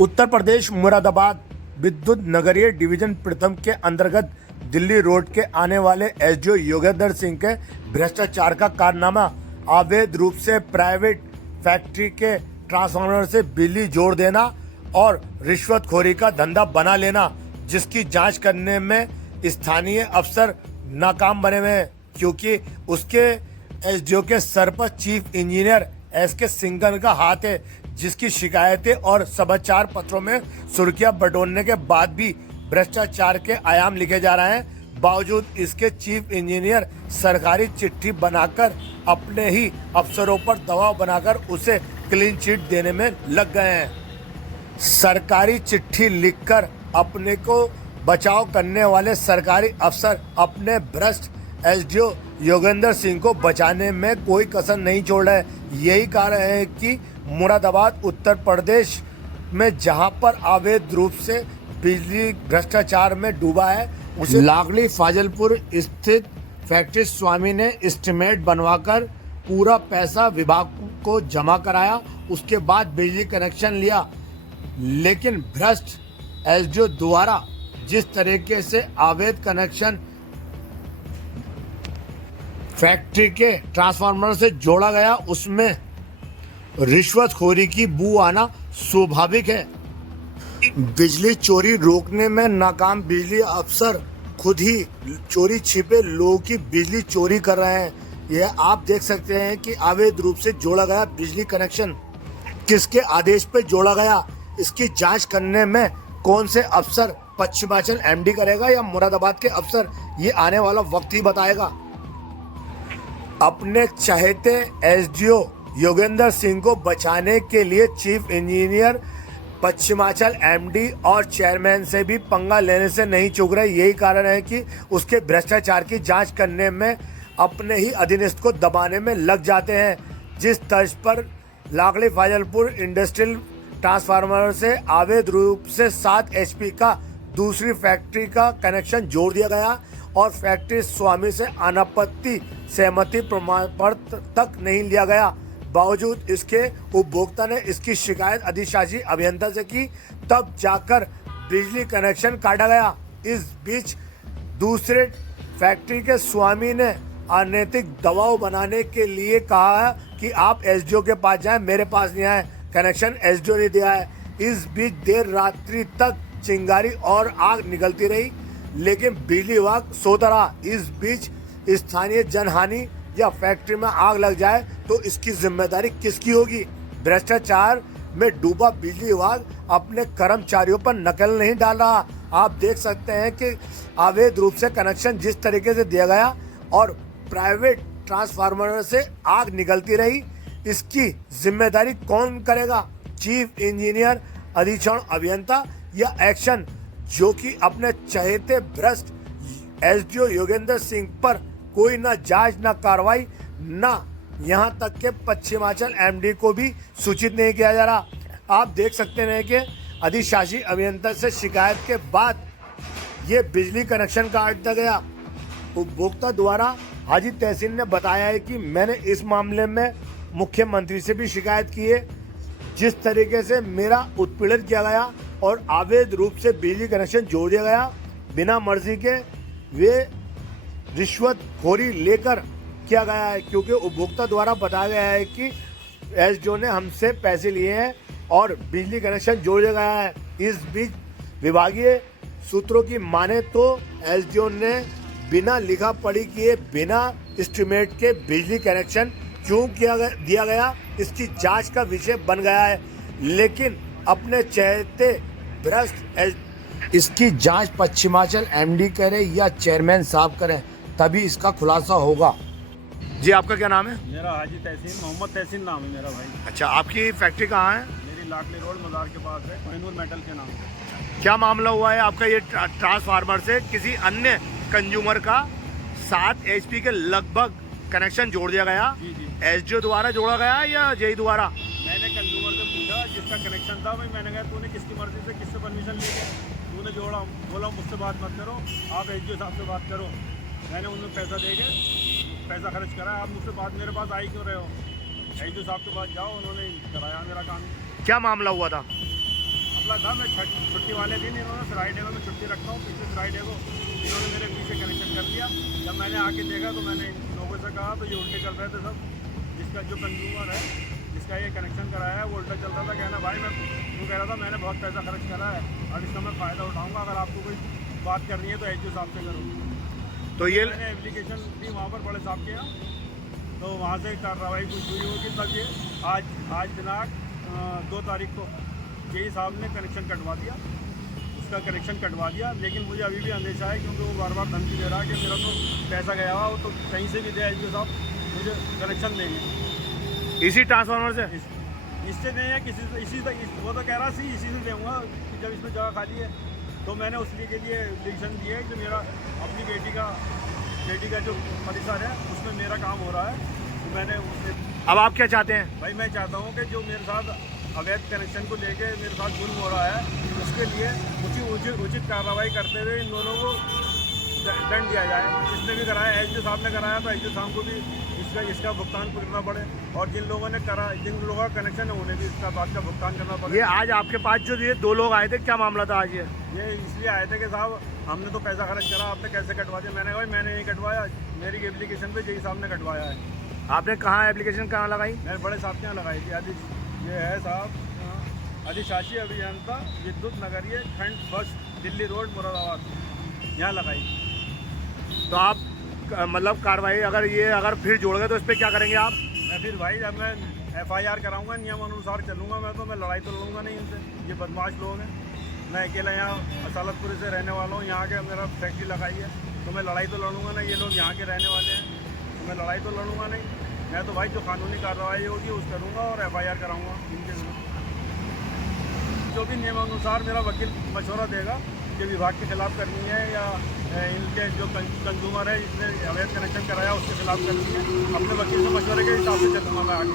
उत्तर प्रदेश मुरादाबाद विद्युत नगरीय डिवीजन प्रथम के अंतर्गत दिल्ली रोड के आने वाले एसडीओ योगेंद्र सिंह के भ्रष्टाचार का कारनामा अवैध रूप से प्राइवेट फैक्ट्री के ट्रांसफार्मर से बिजली जोड़ देना और रिश्वतखोरी का धंधा बना लेना, जिसकी जांच करने में स्थानीय अफसर नाकाम बने हुए हैं, क्योंकि उसके एसडीओ के सर पर चीफ इंजीनियर एसके सिंघन का हाथ है, जिसकी शिकायतें और समाचार पत्रों में सुर्खियां बटोरने के बाद भी भ्रष्टाचार के आयाम लिखे जा रहे हैं। बावजूद इसके चीफ इंजीनियर सरकारी चिट्ठी बनाकर अपने ही अफसरों पर दबाव बनाकर उसे क्लीन चिट देने में लग गए हैं। सरकारी चिट्ठी लिखकर अपने को बचाव करने वाले सरकारी अफसर अपने भ्रष्ट एसडीओ योगेंद्र सिंह को बचाने में कोई कसर नहीं छोड़ रहे। यही कारण है कि मुरादाबाद उत्तर प्रदेश में जहां पर अवैध रूप से बिजली भ्रष्टाचार में डूबा है, उसे लागली फाजलपुर स्थित फैक्ट्री स्वामी ने एस्टीमेट बनवाकर पूरा पैसा विभाग को जमा कराया। उसके बाद बिजली कनेक्शन लिया, लेकिन भ्रष्ट एसडीओ द्वारा जिस तरीके से अवैध कनेक्शन फैक्ट्री के ट्रांसफार्मर से जोड़ा गया, उसमें रिश्वतखोरी की बू आना स्वाभाविक है। बिजली चोरी रोकने में नाकाम बिजली अफसर खुद ही चोरी छिपे लोगों की बिजली चोरी कर रहे हैं। यह आप देख सकते हैं कि अवैध रूप से जोड़ा गया बिजली कनेक्शन किसके आदेश पर जोड़ा गया, इसकी जांच करने में कौन से अफसर पश्चिमांचल एमडी करेगा या मुरादाबाद के अफसर, ये आने वाला वक्त ही बताएगा। अपने चहेते एसडीओ योगेंद्र सिंह को बचाने के लिए चीफ इंजीनियर पश्चिमांचल एमडी और चेयरमैन से भी पंगा लेने से नहीं चूक रहे। यही कारण है कि उसके भ्रष्टाचार की जांच करने में अपने ही अधीनस्थ को दबाने में लग जाते हैं। जिस तर्ज पर लागली फाजलपुर इंडस्ट्रियल ट्रांसफार्मर से अवैध रूप से 7 HP का दूसरी फैक्ट्री का कनेक्शन जोड़ दिया गया और फैक्ट्री स्वामी से अनापत्ति सहमति प्रमाण पत्र तक नहीं लिया गया। बावजूद इसके उपभोक्ता ने इसकी शिकायत अधिशासी अभियंता से की, तब जाकर बिजली कनेक्शन काटा गया। इस बीच दूसरे फैक्ट्री के स्वामी ने अनैतिक दबाव बनाने के लिए कहा कि आप एसडीओ के पास जाएं, मेरे पास नहीं आए, कनेक्शन एसडीओ ने दिया है। इस बीच देर रात्रि तक चिंगारी और आग निकलती रही, लेकिन बिजली विभाग सोता रहा। इस बीच स्थानीय जनहानि या फैक्ट्री में आग लग जाए तो इसकी जिम्मेदारी किसकी होगी? भ्रष्टाचार में डूबा बिजली विभाग अपने कर्मचारियों पर नकल नहीं डाल रहा। आप देख सकते हैं कि अवैध रूप से कनेक्शन जिस तरीके से दिया गया और प्राइवेट ट्रांसफार्मर से आग निकलती रही, इसकी जिम्मेदारी कौन करेगा? चीफ इंजीनियर, अधीक्षण अभियंता या एक्शन, जो कि अपने चहेते भ्रष्ट एसडीओ योगेंद्र सिंह पर कोई ना जांच ना कार्रवाई, ना यहां तक के पश्चिमांचल एमडी को भी सूचित नहीं किया जा रहा। आप देख सकते हैं कि अधिशासी अभियंता से शिकायत के बाद ये बिजली कनेक्शन काट दिया गया। उपभोक्ता द्वारा हाजी तहसील ने बताया है कि मैंने इस मामले में मुख्यमंत्री से भी शिकायत की है। जिस तरीके से मेरा उत्पीड़न किया गया और अवैध रूप से बिजली कनेक्शन जोड़ दिया गया बिना मर्जी के, वे रिश्वतखोरी लेकर किया गया है, क्योंकि उपभोक्ता द्वारा बताया गया है कि एसडीओ ने हमसे पैसे लिए हैं और बिजली कनेक्शन जोड़ दिया गया है। इस बीच विभागीय सूत्रों की माने तो एसडीओ ने बिना लिखा पढ़ी किए, बिना एस्टीमेट के बिजली कनेक्शन क्यों दिया गया, इसकी जांच का विषय बन गया है। लेकिन अपने चहेते भ्रष्ट इसकी जांच पश्चिमांचल एमडी करे या चेयरमैन साहब करें, तभी इसका खुलासा होगा। जी, आपका क्या नाम है? मेरा हाजी तहसीन, मोहम्मद तहसीन नाम है मेरा भाई। अच्छा, आपकी फैक्ट्री कहाँ है? मेरी लाडली रोड मज़ार के पास है, कोहिनूर मेटल के नाम से। क्या मामला हुआ है आपका? ये ट्रांसफार्मर से किसी अन्य कंज्यूमर का 7 HP के लगभग कनेक्शन जोड़ दिया गया। जी जी, एसडीओ द्वारा जोड़ा गया या जेई द्वारा? मैंने कंज्यूमर से पूछा जिसका कनेक्शन था भाई, मैंने कहा तूने किसकी मर्जी से किससे परमिशन लेके तूने जोड़ा? बोला मुझसे बात मत करो, आप एसडीओ साहब से बात करो। मैंने उन्हें पैसा दे के पैसा खर्च करा, आप मुझसे बात मेरे पास आई क्यों रहे हो? एसडीओ साहब के पास जाओ, उन्होंने कराया मेरा काम। क्या मामला हुआ था? अब मसला था, मैं छुट्टी वाले दिन इन्होंने फ्राइडे को मैं छुट्टी रखता हूँ, पिछले फ्राइडे को इन्होंने मेरे पीछे कनेक्शन कर दिया। जब मैंने आके देखा तो मैंने इन लोगों से कहा तो ये उल्टे चल रहे थे सब। जिसका जो कंज्यूमर है, जिसका ये कनेक्शन कराया है, वो उल्टा चल रहा था। कहना भाई मैं वो कह रहा था मैंने बहुत पैसा खर्च करा है और इसका मैं फ़ायदा उठाऊँगा, अगर आपको कोई बात करनी है तो एचओ साहब से करो। तो ये मैंने एप्लीकेशन दी वहाँ पर बड़े साहब के यहाँ, तो वहाँ से कार्रवाई कुछ हुई होगी। तब ये आज दिनांक 2 तारीख को जेई साहब ने कनेक्शन कटवा दिया, उसका कनेक्शन कटवा दिया। लेकिन मुझे अभी भी अंदेशा है क्योंकि वो बार बार धमकी दे रहा है कि मेरा तो पैसा गया हुआ, वो तो कहीं से भी दे एचओ साहब मुझे कनेक्शन देंगे। इसी ट्रांसफार्मर से इससे नहीं है किसी से, इसी से वो तो कह रहा सी इसी से दूँगा कि जब इसमें जगह खाली है। तो मैंने उसके लिए एप्लीकेशन दी है कि मेरा अपनी बेटी का जो परिसर है उसमें मेरा काम हो रहा है। तो मैंने उससे अब आप क्या चाहते हैं? भाई मैं चाहता हूँ कि जो मेरे साथ अवैध कनेक्शन को लेके मेरे साथ जुल्म हो रहा है, उसके लिए उचित कार्रवाई करते हुए इन दोनों को दंड दिया जाए। जिसने भी कराया, एचओ साहब ने कराया तो एचओ साहब को भी इसका भुगतान करना पड़े, और जिन लोगों का कनेक्शन है उन्हें भी इसका बात का भुगतान करना पड़े। ये आज आपके पास जो ये 2 लोग आए थे, क्या मामला था आज? ये इसलिए आए थे कि साहब हमने तो पैसा खर्च करा, आपने कैसे कटवा दिया? मैंने कहा भाई मैंने नहीं कटवाया, मेरी एप्लीकेशन पे जेई साहब ने कटवाया है। आपने कहाँ एप्लीकेशन कहाँ लगाई? मैंने बड़े साहब के यहाँ लगाई थी। ये है साहब अधिशासी अभियंता विद्युत नगरीय खंड बस दिल्ली रोड मुरादाबाद, यहाँ लगाई। तो आप मतलब कार्रवाई अगर फिर जोड़ गए तो इस पर क्या करेंगे आप? मैं फिर भाई जब मैं FIR कराऊंगा, नियम अनुसार चलूँगा। मैं लड़ाई तो लड़ूंगा नहीं इनसे, ये बदमाश लोग हैं। मैं अकेला यहाँ असालतपुर से रहने वाला हूँ, यहाँ के मेरा फैक्ट्री लगाई है, तो मैं लड़ाई तो लड़ूंगा नहीं। ये लोग यहाँ के रहने वाले हैं, तो मैं लड़ाई तो लड़ूंगा नहीं। मैं तो भाई जो कानूनी कार्रवाई होगी उस करूँगा और FIR कराऊँगा इनके विरुद्ध। जो भी नियम अनुसार मेरा वकील मशवरा देगा कि विभाग के खिलाफ करनी है या इनके जो कंज्यूमर है जिसने अवैध कनेक्शन कराया उसके खिलाफ करनी है, अपने वकील से मशवरे के हिसाब से चलूँगा मैं आगे।